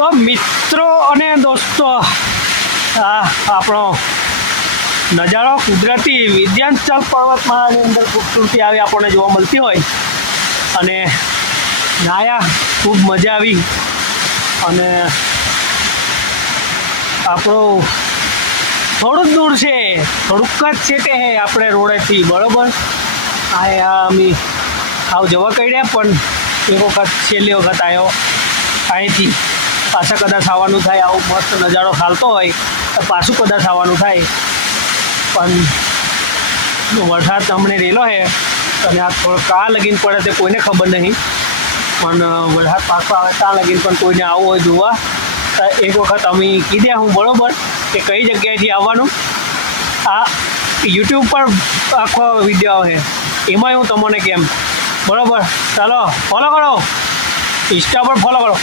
તો મિત્રો અને દોસ્તો, આ આપણો નજારો કુદરતી વિદ્યાંચલ પર્વતમાળાની અંદર ખૂબસૂરતી આવી આપણને જોવા મળતી હોય અને નાયા ખૂબ મજા આવી. અને આપણું થોડુંક દૂર છે, થોડુંક જ છેટે છે આપણે રોડેથી, બરાબર. અમે આવ જવા કર્યા પણ એક વખત છેલ્લી વખત આવ્યો અહીંથી પાછા કદાચ આવવાનું થાય. આવું મસ્ત નજારો ચાલતો હોય તો પાછું કદાચ આવવાનું થાય. પણ વરસાદ હમણે રેલો છે અને આ થોડો કાં લગીન પડે તે કોઈને ખબર નહીં, પણ વરસાદ પાછો આવે ત્યાં લગીન પણ કોઈને આવવું હોય જોવા તો એક વખત અમે કીધા હું, બરાબર, કે કઈ જગ્યાએથી આવવાનું. આ યુટ્યુબ પર આખો વિડીયો આવે એમાં હું તમને કેમ, બરાબર. ચાલો ફોલો કરો, ઇન્સ્ટા પર ફોલો કરો.